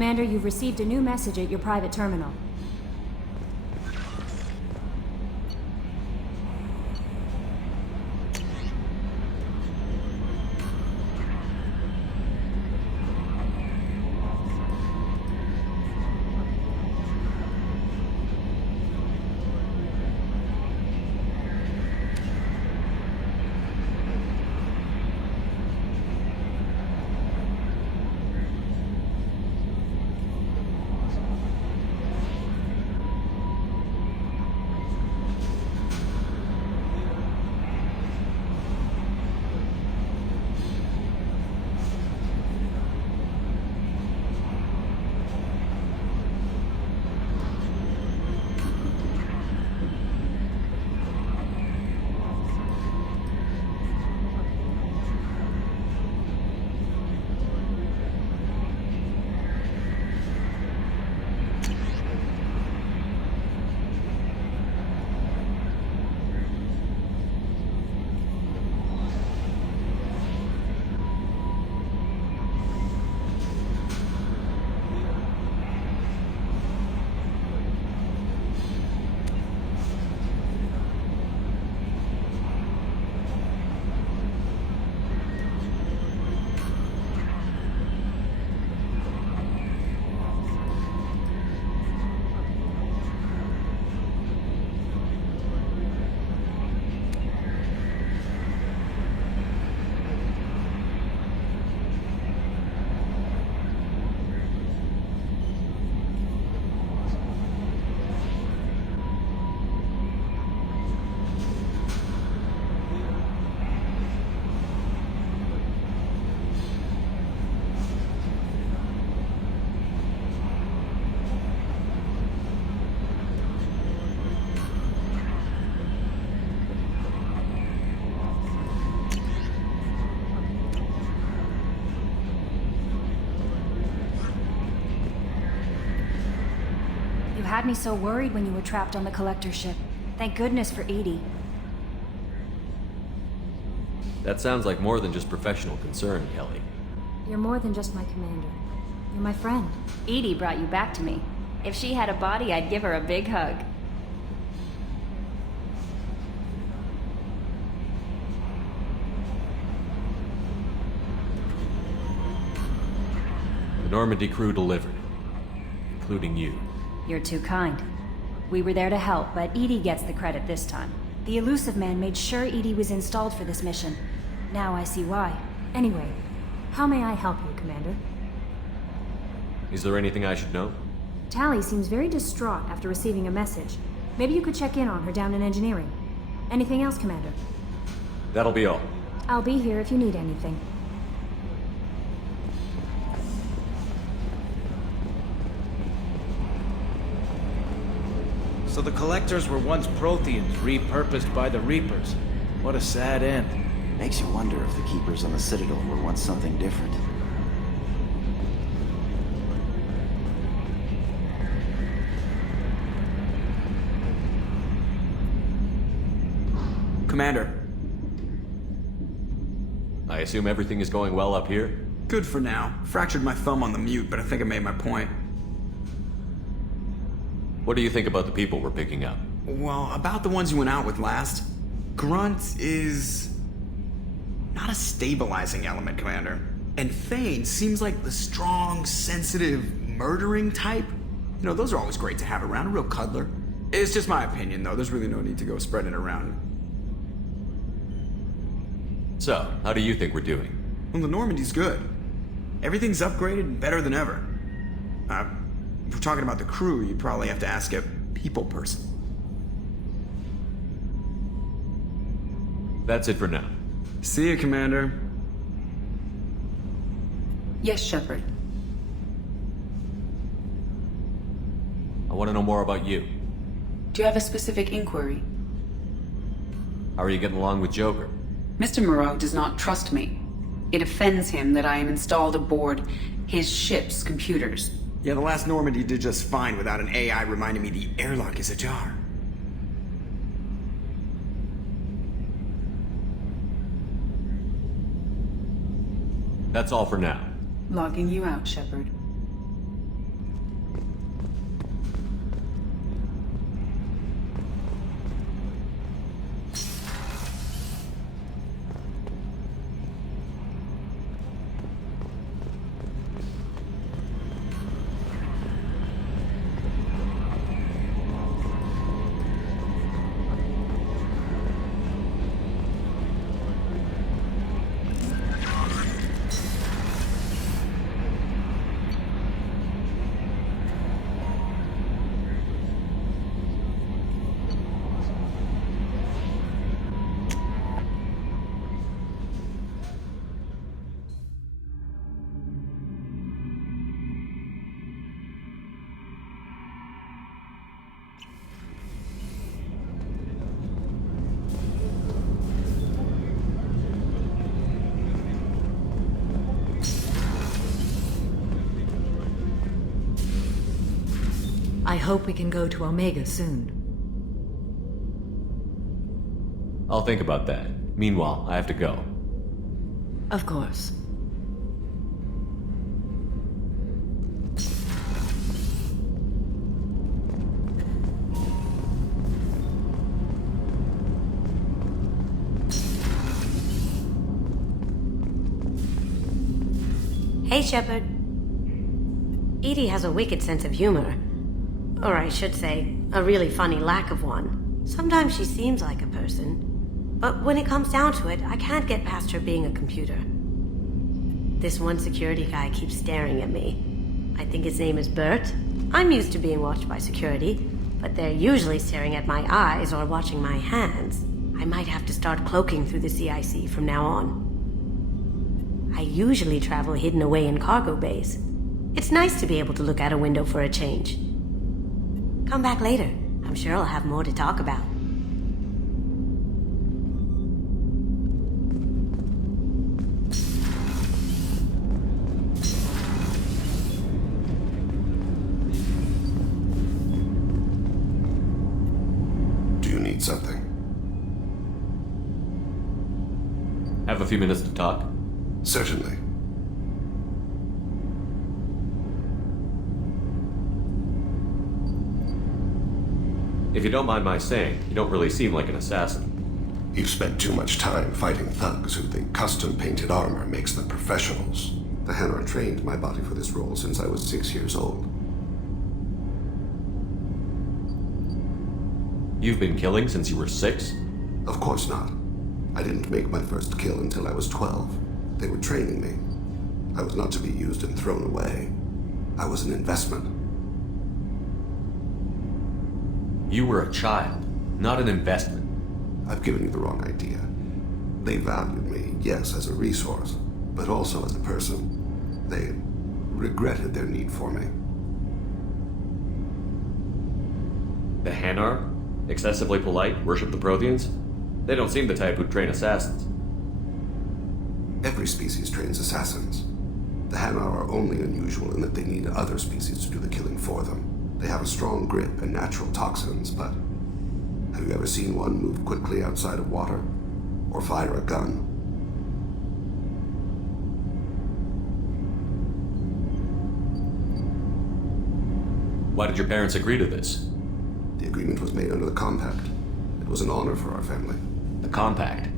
Commander, you've received a new message at your private terminal. You had me so worried when you were trapped on the collector ship. Thank goodness for Edie. That sounds like more than just professional concern, Kelly. You're more than just my commander. You're my friend. Edie brought you back to me. If she had a body, I'd give her a big hug. The Normandy crew delivered, including you. You're too kind. We were there to help, but Edie gets the credit this time. The elusive man made sure Edie was installed for this mission. Now I see why. Anyway, how may I help you, Commander? Is there anything I should know? Tali seems very distraught after receiving a message. Maybe you could check in on her down in engineering. Anything else, Commander? That'll be all. I'll be here if you need anything. So the Collectors were once Protheans, repurposed by the Reapers. What a sad end. Makes you wonder if the Keepers on the Citadel were once something different. Commander. I assume everything is going well up here? Good for now. Fractured my thumb on the mute, but I think I made my point. What do you think about the people we're picking up? Well, about the ones you went out with last. Grunt is... not a stabilizing element, Commander. And Thane seems like the strong, sensitive, murdering type. You know, those are always great to have around, a real cuddler. It's just my opinion, though. There's really no need to go spreading it around. So, how do you think we're doing? Well, the Normandy's good. Everything's upgraded and better than ever. If we're talking about the crew, you'd probably have to ask a people person. That's it for now. See you, Commander. Yes, Shepard. I want to know more about you. Do you have a specific inquiry? How are you getting along with Joker? Mr. Moreau does not trust me. It offends him that I am installed aboard his ship's computers. Yeah, the last Normandy did just fine without an AI reminding me the airlock is ajar. That's all for now. Logging you out, Shepard. hope we can go to Omega soon. I'll think about that. Meanwhile, I have to go. Of course. Hey, Shepard. Edie has a wicked sense of humor. Or I should say, a really funny lack of one. Sometimes she seems like a person. But when it comes down to it, I can't get past her being a computer. This one security guy keeps staring at me. I think his name is Bert. I'm used to being watched by security, but they're usually staring at my eyes or watching my hands. I might have to start cloaking through the CIC from now on. I usually travel hidden away in cargo bays. It's nice to be able to look out a window for a change. Come back later. I'm sure I'll have more to talk about. Something. Have a few minutes to talk? Certainly. If you don't mind my saying, you don't really seem like an assassin. You've spent too much time fighting thugs who think custom-painted armor makes them professionals. The Hanar trained my body for this role since I was 6 years old. You've been killing since you were 6? Of course not. I didn't make my first kill until I was 12. They were training me. I was not to be used and thrown away. I was an investment. You were a child, not an investment. I've given you the wrong idea. They valued me, yes, as a resource, but also as a person. They regretted their need for me. The Hanar? Excessively polite, worship the Protheans? They don't seem the type who'd train assassins. Every species trains assassins. The Hanar are only unusual in that they need other species to do the killing for them. They have a strong grip and natural toxins, but have you ever seen one move quickly outside of water? Or fire a gun? Why did your parents agree to this? The agreement was made under the Compact. It was an honor for our family. The Compact?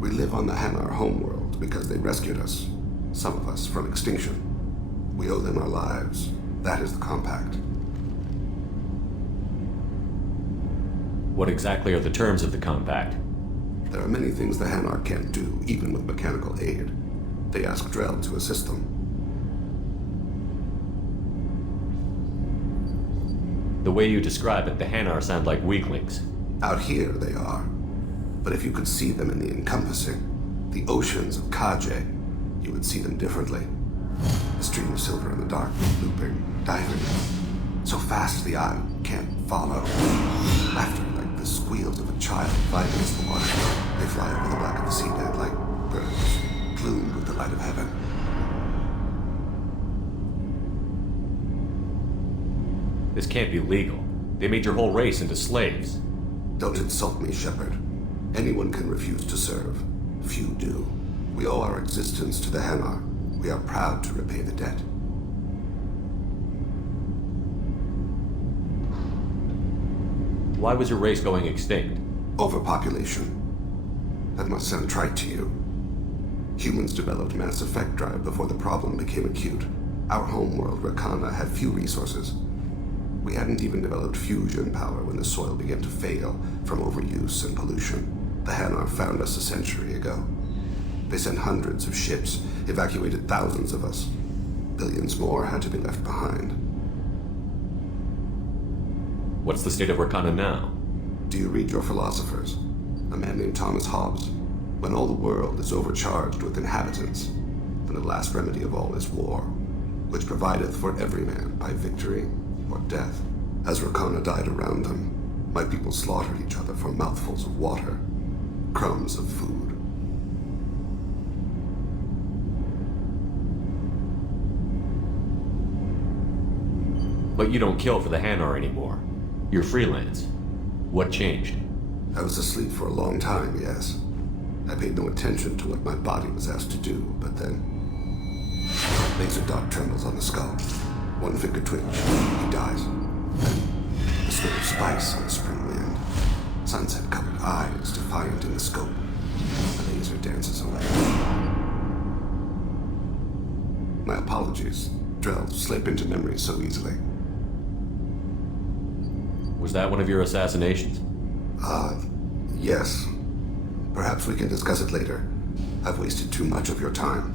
We live on the Hanar homeworld because they rescued us. Some of us from extinction. We owe them our lives. That is the Compact. What exactly are the terms of the Compact? There are many things the Hanar can't do, even with mechanical aid. They ask Drell to assist them. The way you describe it, the Hanar sound like weaklings. Out here, they are. But if you could see them in the encompassing, the oceans of Kaje, you would see them differently. A stream of silver in the dark, looping, diving. So fast the eye can't follow. Laughter like the squeals of a child fighting against the water. They fly over the black of the seabed like birds, plumed with the light of heaven. This can't be legal. They made your whole race into slaves. Don't insult me, Shepard. Anyone can refuse to serve. Few do. We owe our existence to the Hanar. We are proud to repay the debt. Why was your race going extinct? Overpopulation. That must sound trite to you. Humans developed mass effect drive before the problem became acute. Our homeworld, Rakana, had few resources. We hadn't even developed fusion power when the soil began to fail from overuse and pollution. The Hanar found us a century ago. They sent hundreds of ships, evacuated thousands of us. Billions more had to be left behind. What's the state of Rakana now? Do you read your philosophers? A man named Thomas Hobbes. When all the world is overcharged with inhabitants, then the last remedy of all is war, which provideth for every man by victory or death. As Rakana died around them, my people slaughtered each other for mouthfuls of water, crumbs of food. But you don't kill for the Hanar anymore. You're freelance. What changed? I was asleep for a long time, yes. I paid no attention to what my body was asked to do, but then... Laser dot trembles on the skull. One finger twitch. He dies. Then, a spit of spice on the spring wind. Sunset-covered eyes defiant in the scope. The laser dances away. My apologies. Drells slip into memory so easily. Was that one of your assassinations? Yes. Perhaps we can discuss it later. I've wasted too much of your time.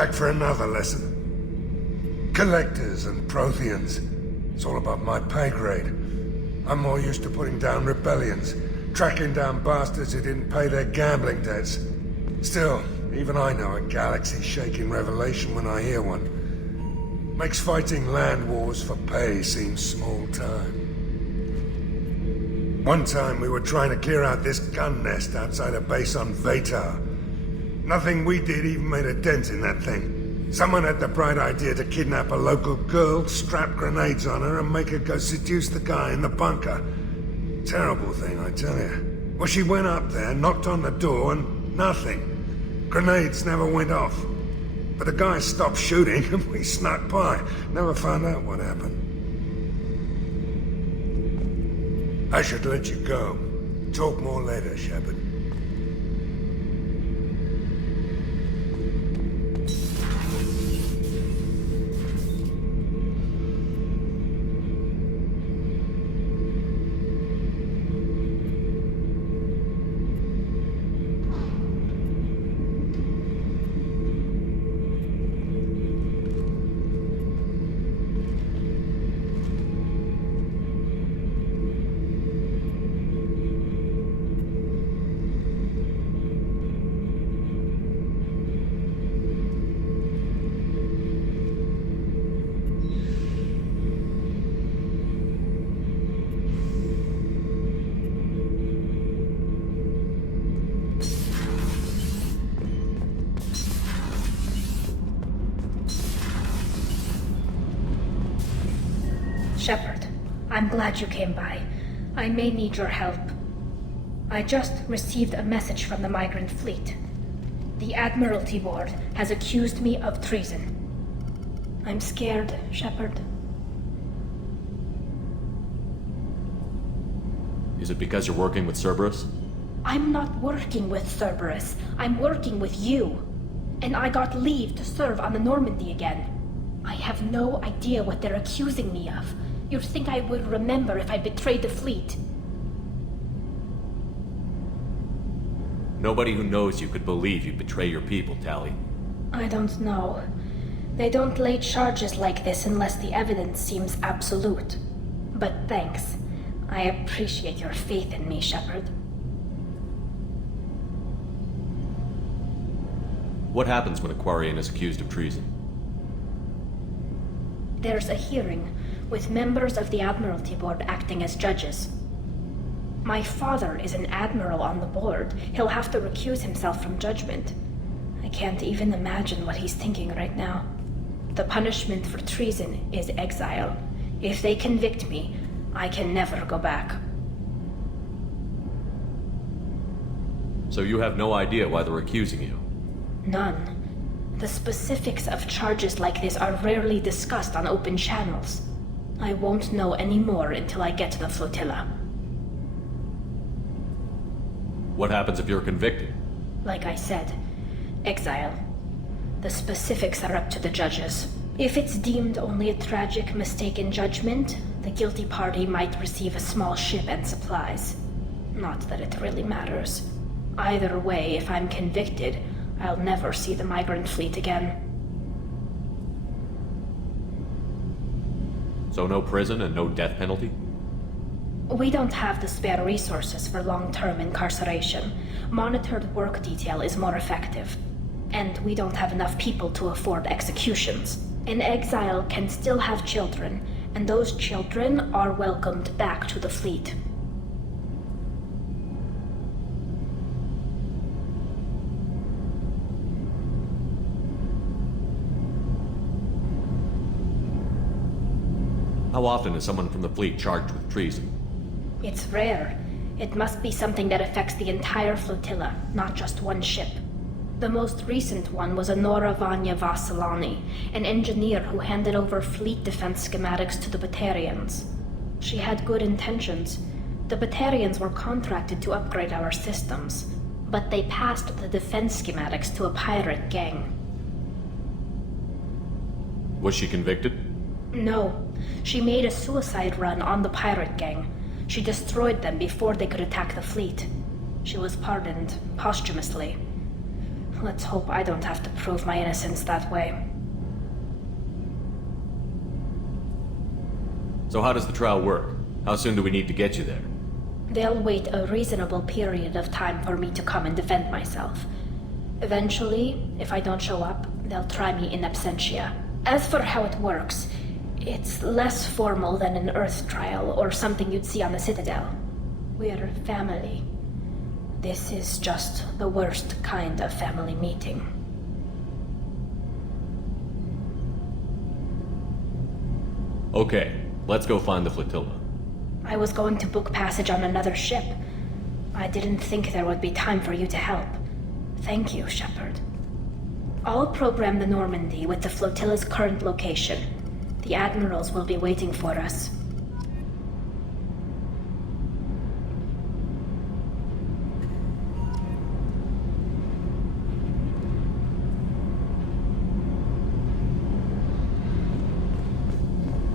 back for another lesson. Collectors and Protheans. It's all above my pay grade. I'm more used to putting down rebellions, tracking down bastards who didn't pay their gambling debts. Still, even I know a galaxy-shaking revelation when I hear one. Makes fighting land wars for pay seem small time. One time we were trying to clear out this gun nest outside a base on Vatar. Nothing we did even made a dent in that thing. Someone had the bright idea to kidnap a local girl, strap grenades on her, and make her go seduce the guy in the bunker. Terrible thing, I tell you. Well, she went up there, knocked on the door, and nothing. Grenades never went off. But the guy stopped shooting, and we snuck by. Never found out what happened. I should let you go. Talk more later, Shepard. Shepard, I'm glad you came by. I may need your help. I just received a message from the migrant fleet. The Admiralty Board has accused me of treason. I'm scared, Shepard. Is it because you're working with Cerberus? I'm not working with Cerberus. I'm working with you. And I got leave to serve on the Normandy again. I have no idea what they're accusing me of. You'd think I would remember if I betrayed the fleet. Nobody who knows you could believe you betray your people, Tali. I don't know. They don't lay charges like this unless the evidence seems absolute. But thanks. I appreciate your faith in me, Shepard. What happens when a Quarian is accused of treason? There's a hearing, with members of the Admiralty Board acting as judges. My father is an admiral on the board. He'll have to recuse himself from judgment. I can't even imagine what he's thinking right now. The punishment for treason is exile. If they convict me, I can never go back. So you have no idea why they're accusing you? None. The specifics of charges like this are rarely discussed on open channels. I won't know any more until I get to the flotilla. What happens if you're convicted? Like I said, exile. The specifics are up to the judges. If it's deemed only a tragic mistake in judgment, the guilty party might receive a small ship and supplies. Not that it really matters. Either way, if I'm convicted, I'll never see the migrant fleet again. So no prison and no death penalty? We don't have the spare resources for long-term incarceration. Monitored work detail is more effective. And we don't have enough people to afford executions. An exile can still have children, and those children are welcomed back to the fleet. How often is someone from the fleet charged with treason? It's rare. It must be something that affects the entire flotilla, not just one ship. The most recent one was Honora Vanya Vassilani, an engineer who handed over fleet defense schematics to the Batarians. She had good intentions. The Batarians were contracted to upgrade our systems, but they passed the defense schematics to a pirate gang. Was she convicted? No. She made a suicide run on the pirate gang. She destroyed them before they could attack the fleet. She was pardoned posthumously. Let's hope I don't have to prove my innocence that way. So how does the trial work? How soon do we need to get you there? They'll wait a reasonable period of time for me to come and defend myself. Eventually, if I don't show up, they'll try me in absentia. As for how it works, it's less formal than an Earth trial or something you'd see on the Citadel. We're family. This is just the worst kind of family meeting. Okay, let's go find the flotilla. I was going to book passage on another ship. I didn't think there would be time for you to help. Thank you, Shepard. I'll program the Normandy with the flotilla's current location. The admirals will be waiting for us.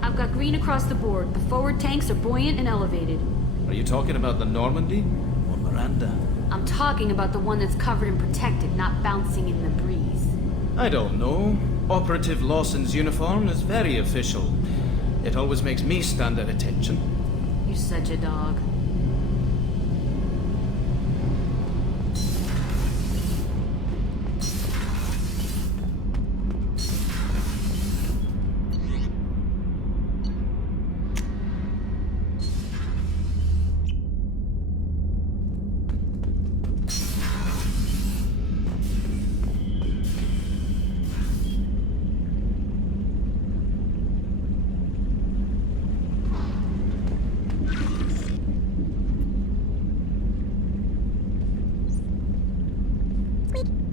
I've got green across the board. The forward tanks are buoyant and elevated. Are you talking about the Normandy? Or Miranda? I'm talking about the one that's covered and protected, not bouncing in the breeze. I don't know. Operative Lawson's uniform is very official. It always makes me stand at attention. You're such a dog. Sweet.